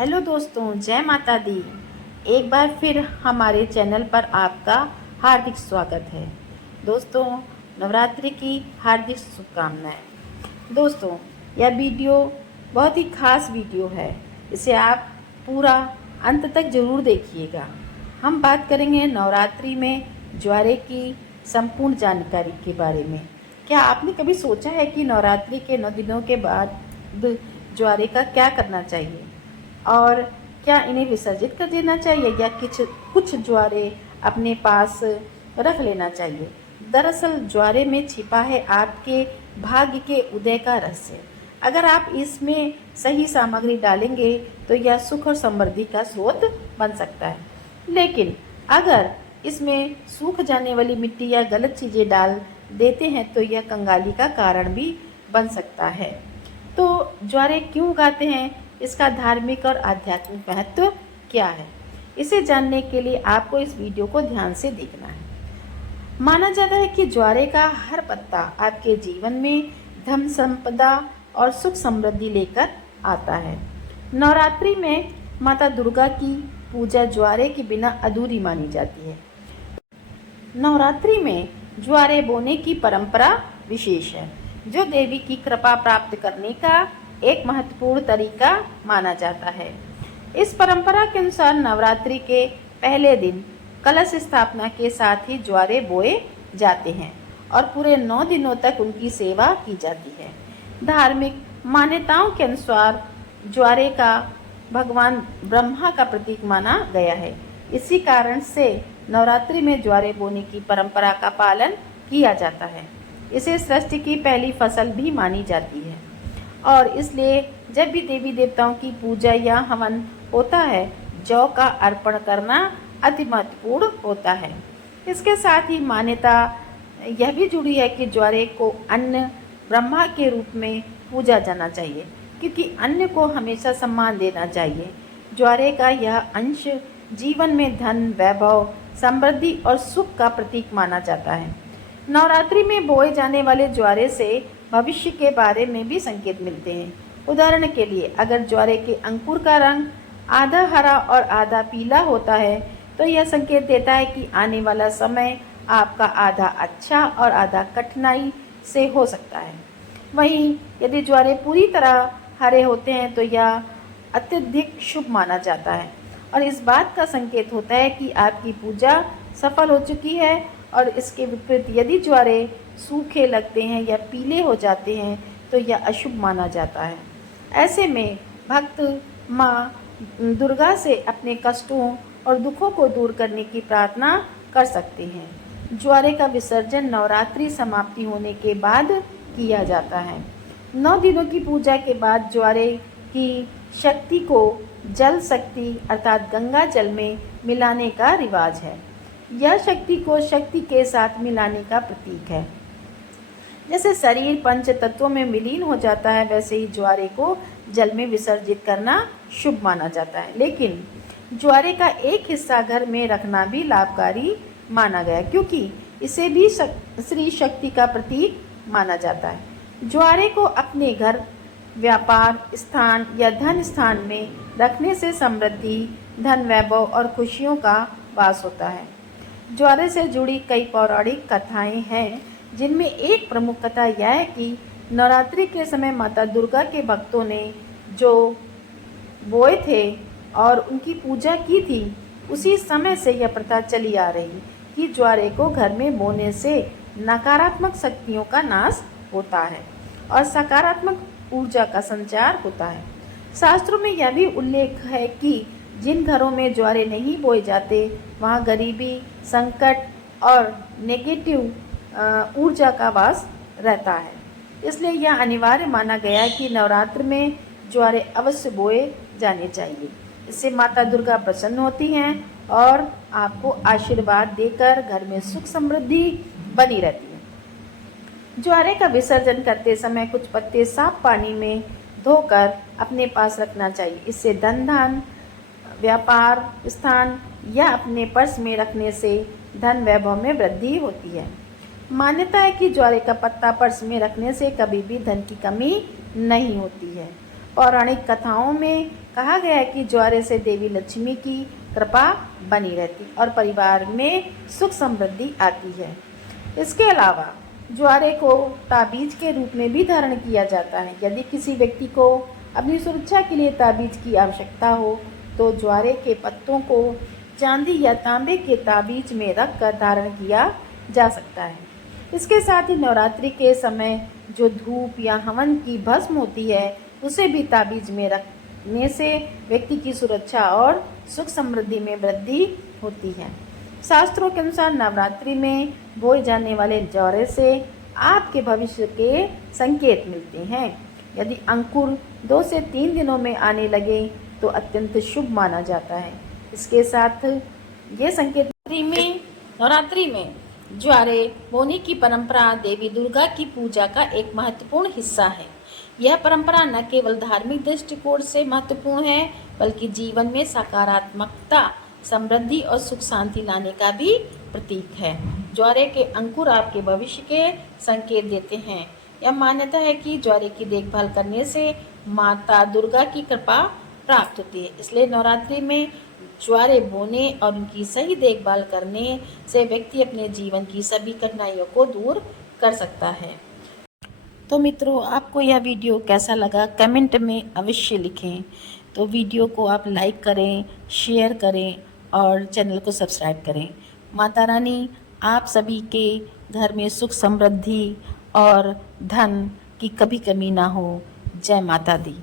Hello दोस्तों, जय माता दी। एक बार फिर हमारे चैनल पर आपका हार्दिक स्वागत है। दोस्तों, नवरात्रि की हार्दिक शुभकामनाएं। दोस्तों, यह वीडियो बहुत ही खास वीडियो है। इसे आप पूरा अंत तक ज़रूर देखिएगा। हम बात करेंगे नवरात्रि में ज्वारे की संपूर्ण जानकारी के बारे में। क्या आपने कभी सोचा है कि नवरात्रि के 9 दिनों के बाद ज्वारे का क्या करना चाहिए और क्या इन्हें विसर्जित कर देना चाहिए या कुछ ज्वारे अपने पास रख लेना चाहिए। दरअसल ज्वारे में छिपा है आपके भाग्य के उदय का रहस्य। अगर आप इसमें सही सामग्री डालेंगे तो यह सुख और समृद्धि का स्रोत बन सकता है, लेकिन अगर इसमें सूख जाने वाली मिट्टी या गलत चीज़ें डाल देते हैं तो यह कंगाली का कारण भी बन सकता है। तो ज्वारे क्यों उगाते हैं, इसका धार्मिक और आध्यात्मिक महत्व क्या है, इसे जानने के लिए आपको इस वीडियो को ध्यान से देखना है। माना जाता है कि ज्वारे का हर पत्ता आपके जीवन में धन संपदा और सुख समृद्धि लेकर आता है। नवरात्रि में माता दुर्गा की पूजा ज्वारे के बिना अधूरी मानी जाती है। नवरात्रि में ज्वारे बोने की परंपरा विशेष है, जो देवी की कृपा प्राप्त करने का एक महत्वपूर्ण तरीका माना जाता है। इस परंपरा के अनुसार नवरात्रि के पहले दिन कलश स्थापना के साथ ही ज्वारे बोए जाते हैं और पूरे 9 दिनों तक उनकी सेवा की जाती है। धार्मिक मान्यताओं के अनुसार ज्वारे का भगवान ब्रह्मा का प्रतीक माना गया है। इसी कारण से नवरात्रि में ज्वारे बोने की परंपरा का पालन किया जाता है। इसे सृष्टि की पहली फसल भी मानी जाती है और इसलिए जब भी देवी देवताओं की पूजा या हवन होता है, जौ का अर्पण करना अति महत्वपूर्ण होता है। इसके साथ ही मान्यता यह भी जुड़ी है कि ज्वारे को अन्न ब्रह्मा के रूप में पूजा जाना चाहिए, क्योंकि अन्न को हमेशा सम्मान देना चाहिए। ज्वारे का यह अंश जीवन में धन, वैभव, समृद्धि और सुख का प्रतीक माना जाता है। नवरात्रि में बोए जाने वाले ज्वारे से भविष्य के बारे में भी संकेत मिलते हैं। उदाहरण के लिए, अगर ज्वारे के अंकुर का रंग आधा हरा और आधा पीला होता है तो यह संकेत देता है कि आने वाला समय आपका आधा अच्छा और आधा कठिनाई से हो सकता है। वहीं यदि ज्वारे पूरी तरह हरे होते हैं तो यह अत्यधिक शुभ माना जाता है और इस बात का संकेत होता है कि आपकी पूजा सफल हो चुकी है। और इसके विपरीत यदि ज्वारे सूखे लगते हैं या पीले हो जाते हैं तो यह अशुभ माना जाता है। ऐसे में भक्त माँ दुर्गा से अपने कष्टों और दुखों को दूर करने की प्रार्थना कर सकते हैं। ज्वारे का विसर्जन नवरात्रि समाप्ति होने के बाद किया जाता है। 9 दिनों की पूजा के बाद ज्वारे की शक्ति को जल शक्ति अर्थात गंगा जल में मिलाने का रिवाज है। यह शक्ति को शक्ति के साथ मिलाने का प्रतीक है। जैसे शरीर पंच तत्वों में विलीन हो जाता है, वैसे ही ज्वारे को जल में विसर्जित करना शुभ माना जाता है। लेकिन ज्वारे का एक हिस्सा घर में रखना भी लाभकारी माना गया, क्योंकि इसे भी श्री शक्ति का प्रतीक माना जाता है। ज्वारे को अपने घर, व्यापार स्थान या धन स्थान में रखने से समृद्धि, धन, वैभव और खुशियों का वास होता है। ज्वारे से जुड़ी कई पौराणिक कथाएं हैं, जिनमें एक प्रमुख कथा यह है कि नवरात्रि के समय माता दुर्गा के भक्तों ने जो बोए थे और उनकी पूजा की थी, उसी समय से यह प्रथा चली आ रही कि ज्वारे को घर में बोने से नकारात्मक शक्तियों का नाश होता है और सकारात्मक ऊर्जा का संचार होता है। शास्त्रों में यह भी उल्लेख है कि जिन घरों में ज्वारे नहीं बोए जाते वहाँ गरीबी, संकट और नेगेटिव ऊर्जा का वास रहता है। इसलिए यह अनिवार्य माना गया है कि नवरात्र में ज्वारे अवश्य बोए जाने चाहिए। इससे माता दुर्गा प्रसन्न होती हैं और आपको आशीर्वाद देकर घर में सुख समृद्धि बनी रहती है। ज्वारे का विसर्जन करते समय कुछ पत्ते साफ पानी में धोकर अपने पास रखना चाहिए। इससे धन धान, व्यापार स्थान या अपने पर्स में रखने से धन वैभव में वृद्धि होती है। मान्यता है कि ज्वारे का पत्ता पर्स में रखने से कभी भी धन की कमी नहीं होती है। पौराणिक कथाओं में कहा गया है कि ज्वारे से देवी लक्ष्मी की कृपा बनी रहती और परिवार में सुख समृद्धि आती है। इसके अलावा ज्वारे को ताबीज के रूप में भी धारण किया जाता है। यदि किसी व्यक्ति को अपनी सुरक्षा के लिए ताबीज की आवश्यकता हो तो ज्वारे के पत्तों को चांदी या तांबे के ताबीज में रख कर धारण किया जा सकता है। इसके साथ ही नवरात्रि के समय जो धूप या हवन की भस्म होती है उसे भी ताबीज में रखने से व्यक्ति की सुरक्षा और सुख समृद्धि में वृद्धि होती है। शास्त्रों के अनुसार नवरात्रि में बोए जाने वाले ज्वारे से आपके भविष्य के संकेत मिलते हैं। यदि अंकुर 2 से 3 दिनों में आने लगे तो अत्यंत शुभ माना जाता है। इसके साथ ये संकेत नवरात्रि में ज्वारे बोने की परंपरा देवी दुर्गा की पूजा का एक महत्वपूर्ण हिस्सा है। यह परंपरा न केवल धार्मिक दृष्टिकोण से महत्वपूर्ण है बल्कि जीवन में सकारात्मकता, समृद्धि और सुख शांति लाने का भी प्रतीक है। ज्वारे के अंकुर आपके भविष्य के संकेत देते हैं। यह मान्यता है कि ज्वारे की देखभाल करने से माता दुर्गा की कृपा प्राप्त होती है। इसलिए नवरात्रि में ज्वारे बोने और उनकी सही देखभाल करने से व्यक्ति अपने जीवन की सभी कठिनाइयों को दूर कर सकता है। तो मित्रों, आपको यह वीडियो कैसा लगा कमेंट में अवश्य लिखें। तो वीडियो को आप लाइक करें, शेयर करें और चैनल को सब्सक्राइब करें। माता रानी आप सभी के घर में सुख समृद्धि और धन की कभी कमी ना हो। जय माता दी।